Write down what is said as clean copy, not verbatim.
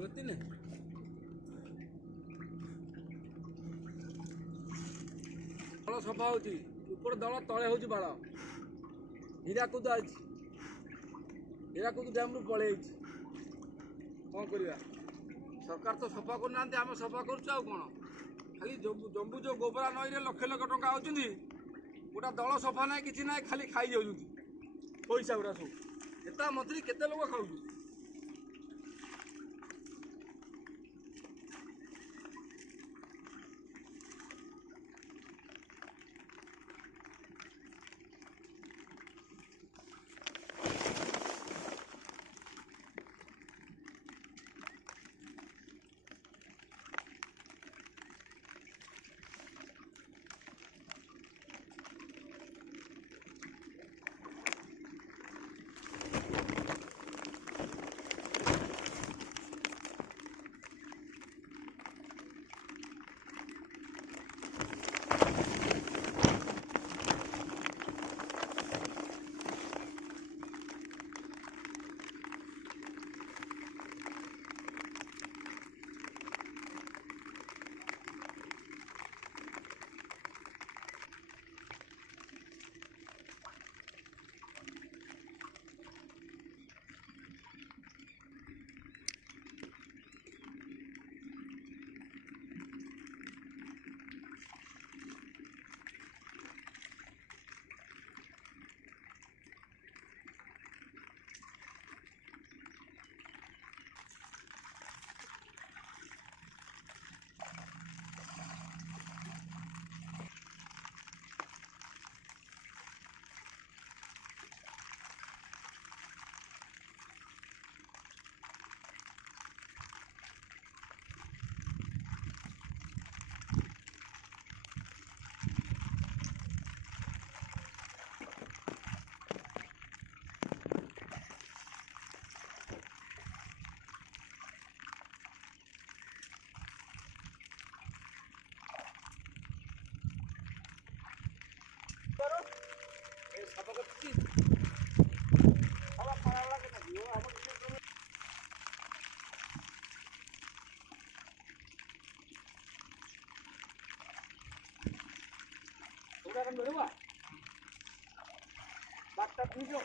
Berarti ଦଳ ସଫା ହେଉଛି ଉପର ଦଳ ତଳେ ହେଉଛି ବାଳ ହୀରାକୁଦ ଅଛି ହୀରାକୁଦ ଡ୍ୟାମ୍ରୁ ପଳେଇଛି କ'ଣ କରିବା ସରକାର ତ ସଫା କରୁନାହାନ୍ତି ଆମେ ସଫା କରୁଛୁ ଆଉ କ'ଣ ଖାଲି ଜମ୍ବୁ ଯେଉଁ ଗୋବରା ନଈରେ ଲକ୍ଷ ଲକ୍ଷ ଟଙ୍କା ଆଉଛନ୍ତି ଗୋଟା ଦଳ ସଫା ନାହିଁ କିଛି ନାହିଁ ଖାଲି ଖାଇଯାଉଛନ୍ତି ପଇସା ଗୁଡ଼ା ସବୁ ନେତା ମନ୍ତ୍ରୀ କେତେ ଲୋକ ଖାଉଛନ୍ତି। Udah kan berdua, bakat hijau.